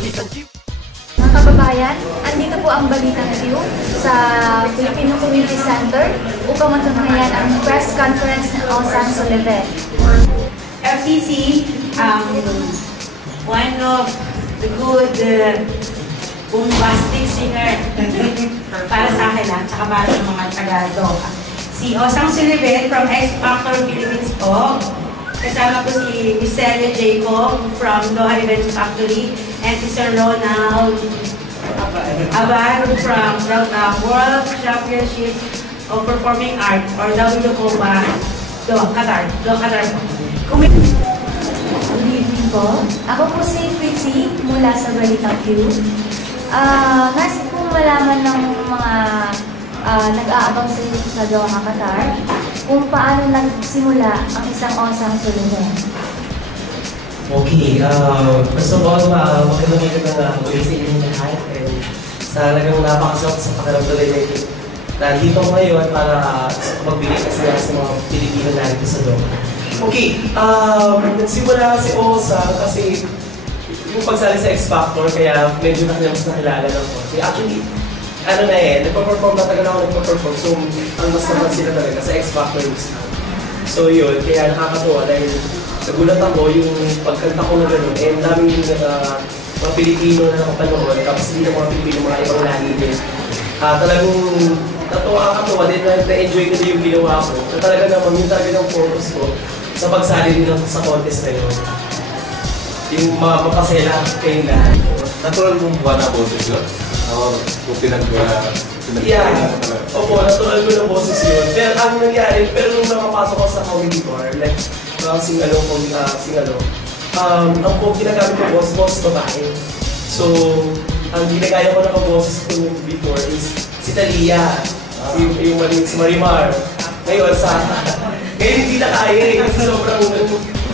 Mga kababayan, andito po ang Balitang Q sa Filipino Community Center upang matunghayan ang press conference ng Osang Soleven. FCC, one of the good bombastic singer para sa akin tsaka para sa mga Tagalog. Si Osang Soleven from X Factor Philippines po. Kasama po si Miss Celia Jacob from Doha Event Factory and si Sir Ronald Abad from the World Championship of Performing Arts or WCOPA Qatar. Good evening po. Ako po si Fritzy mula sa Balitang Q. Nais pong malaman ng mga nag-aabang sa Doha, Qatar kung paano nagsimula ang isang Osang Soleven. Okay, first of all, magandang ng muli sa inyong lahat. Talagang napakasarap sa pakiramdam na nandito ko ngayon para magbigay kasi sa mga Pilipino natin sa Doha. Okay, nagsimula si Osang kasi yung pagsali sa X Factor, kaya medyo nakilala ng konti. Actually, nagpa-perform na tagal ako nagpa-perform. So, ang mas napansin na talaga sa X Factor is so yun, kaya nakakatuwa dahil nagulat ako yung pagkanta ko na gano'n. Ang daming mga Pilipino na nakapanood, tapos hindi na mga Pilipino, mga ibang lahi din. Talagang nakakatuwa din na-enjoy ko din yung ginawa ko. Na talaga naman, yung talaga ng focus ko sa pagsali din sa contest na yun. Yung mapapasela kayo lahat. Natural mong buwan na boses yun? O kung yeah. Opo, natural ko na boses yun. Pero ang nangyari, pero nung nakapasok ko sa comedy bar, like, sing-along, ang po ginagamit ko boss babae. So, ang ginagaya ko na kaboses ko before is si Talia, si Marimar. Ngayon, ngayon hindi na kaya kasi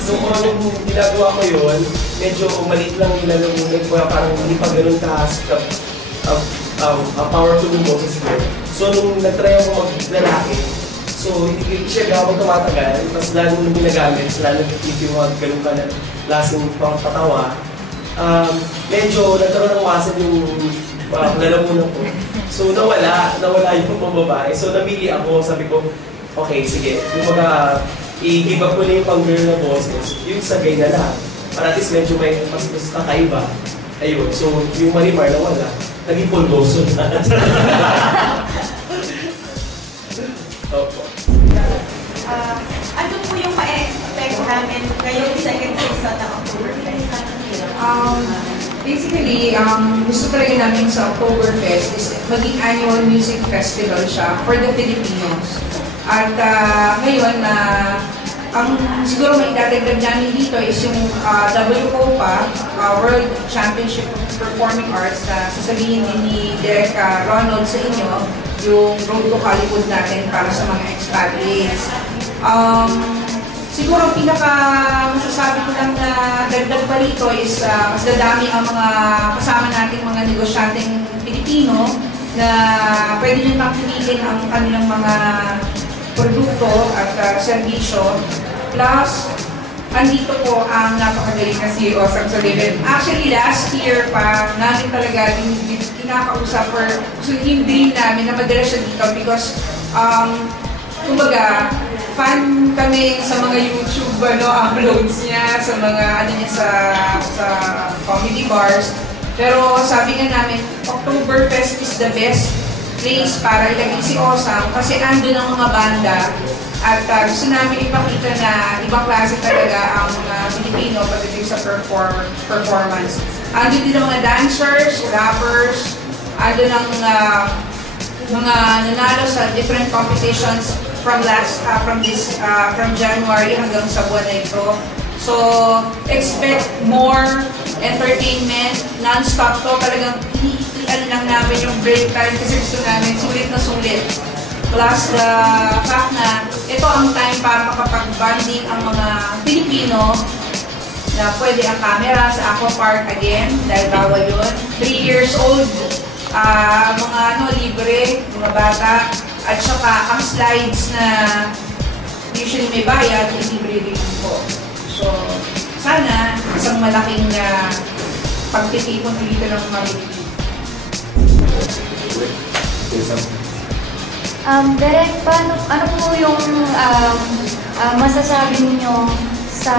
sobrang ginagawa ko yun, medyo maliit lang nilalungunin ko, parang hindi pa ganun powerful yung boses ko. So, nung nag-try ako mag-lalaki, so hindi siya gawang tumatagal, tapos lalo nung ginagamit, lalo nag-tip yung mga ganun ka na lasing patawa, medyo nagkaroon ng wasan yung lalamunan ko. So, nawala yung pambabae. So, namili ako, sabi ko, okay, sige, yung mga i-give up ko na yung pang-girl na boses, yung sagay na lang. Para at least medyo may mas kakaiba. Ayun, so yung Marimar na wala, naging pulgoso na. Opo. Ano po yung ma-expect namin ngayong second season ng Oktoberfest? Basically, gusto talaga namin sa Oktoberfest is maging annual music festival siya for the Filipinos. At ngayon, ang siguro may dadagdag namin dito is yung WCOPA, World Championship of Performing Arts, na sasabihin din ni Derek Ronald sa inyo, yung Road to Hollywood natin para sa mga expatriates. Siguro pinaka-masasabi ko lang na dagdag pa rito is mas dadami ang mga kasama nating mga negosyanteng Pilipino na pwede nyo makikilin ang kanilang mga produkto at serbisyo. Plus, andito po ang napakagaling na si Osang Soleven. Actually, last year pa, namin talaga kinakausap or yung dream namin na madala siya dito because, kumbaga, fan kami sa mga YouTube uploads niya, sa mga sa comedy bars. Pero sabi nga namin, Oktoberfest is the best place para ilagay si Osang kasi ando ng mga banda at gusto namin ipakita na ibang klase talaga ang Pilipino pagdating sa performance. Ando din ng mga dancers, rappers, ando ng mga nanalo sa different competitions from January hanggang sa buwan na ito. So, expect more entertainment, non-stop to. Talagang iniilan lang namin yung break time kasi gusto namin sulit na sulit. Plus the fact na ito ang time para makapag-bonding ang mga Pilipino na pwede ang camera sa Aquapark again dahil bawal yun. 3 years old, mga libre, mga bata. At saka ang slides na usually may bayad, libre rin po. So, sana isang malaking pagtitipon dito ng mga Pilipino? Direk, ano po yung masasabi ninyo sa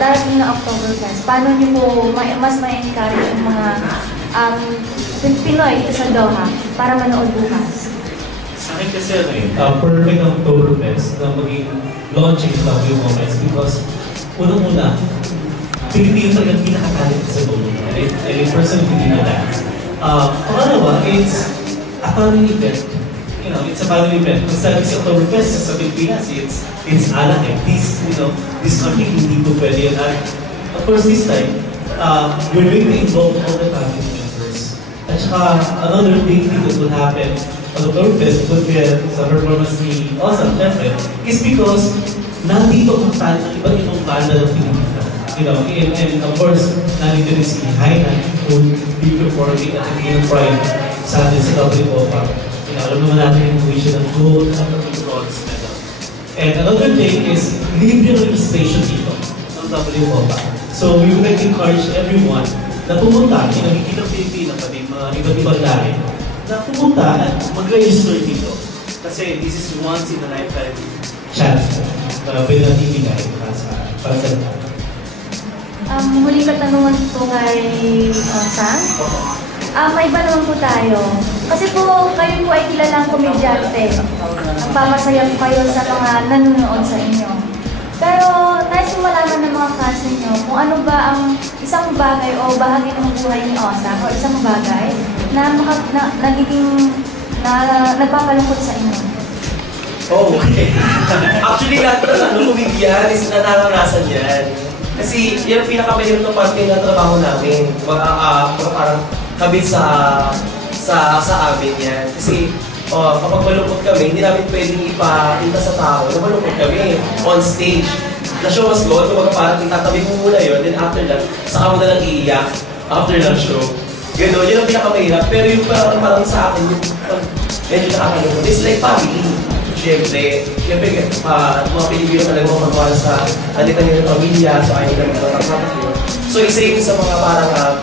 darating na Oktoberfest? Paano niyo po mas ma-encourage yung mga Pinoy dito sa Doha para manood bukas? Sa akin kasi perfect ang Oktoberfest na maging launching ng W Moments because unang-una, Pilipino talagang pinakatalit sa Doha. I personally believe in that. Pangalawa, it's a family event. You know, it's a family event. Kung sabi si Oktoberfest sa Pilipinas, it's alak eh. This country hindi ko pwede yan. Of course, this time, we're going to involve all the family members. At saka, another big thing that will happen on Oktoberfest, kung sa performance ni Awesome, syempre, is because nandito ang fan ng iba't ibang banda ng Pilipinas. You know, and of course, nandito rin si Hainan, who will be performing at the Pride sa atin sa WOPA. You know, alam naman natin yung tuition ng gold at yung bronze medal. And another thing is, libre registration dito ng WOPA. So we would like to encourage everyone na pumunta, nakikita Pilipino pati mga iba't ibang lahi, na pumunta at mag-register dito. Kasi this is once in a lifetime chance na pwede natin ibigay para sa Huling katanungan po kay Sam. May iba naman po tayo. Kasi po, kayo po ay kilalang komedyante. Nagpamasaya po kayo sa mga nanonood sa inyo. Pero, nais ko malaman ng mga fans ninyo kung ano ba ang isang bagay o bahagi ng buhay ni Osam o isang bagay na nagpapalungkot sa inyo. Oh, okay. Actually, lahat ng komedyan is naranasan yan. Kasi yan ang pinakamahirap na parte ng trabaho namin. Parang kabit sa amin yan. Kasi kapag malungkot kami, hindi namin pwedeng ipakita sa tao na malungkot kami on stage. The show must go, kumbaga parang itatabi mo muna yun, then after that, saka mo na lang iiyak after ng show. Gano'n, yun ang pinakamahirap. Pero yung parang sa akin, yung medyo nakakalungkot, it's like family. Siyempre, mga Pilipino talaga magmamahal sa kanilang pamilya, sa kanilang kapatid. So, isa yun sa mga parang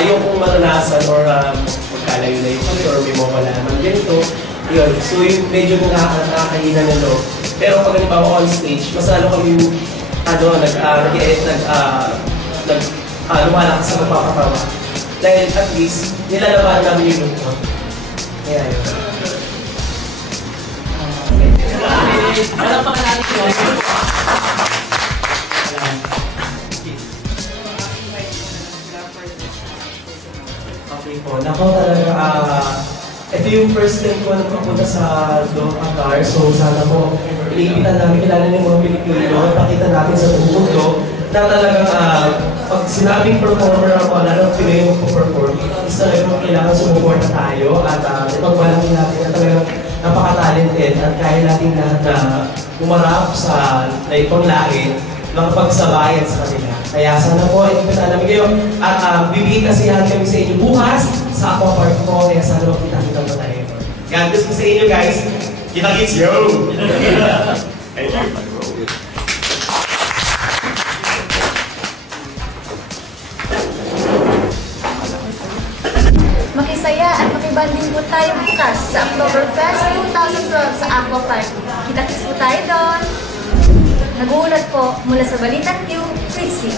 ayokong maranasan or magkalayo-layo kami or may mawala naman ganito. Yun. So, yung medyo nakakahina na loob. Pero pag halimbawa on stage, mas lalo kami lumalakas sa magpapatawa. Dahil at least, nilalabanan namin yung lungkot. Kaya yun. Wala pa ka natin yun. Okay po. Nako talaga, ito yung first time ko na pupunta sa Qatar. So sana po, iliipitan namin kilala ng mga Pilipino, pakita natin sa buong mundo na talagang pag sinabing performer ako, lalo Pinoy yung perform, is talagang kailangan sumuporta tayo at ipagbalangin natin na talagang napaka-talented at kaya natin lahat na umarap sa naipang lahi, makapagsabayan sa kanila. Kaya sana po, ipagpita namin kayo at bibigay kasiyahan kami sa inyo bukas sa Aqua Park po, kaya sana makita-kita mo tayo. God bless po sa inyo guys. Kita-kits, yo! Thank you. Makisaya at makibanding po tayo bukas sa Oktoberfest 2012 sa Aqua Park. Kita-kits po tayo doon. Nag-uulat po mula sa Balitang Q, Chrissy.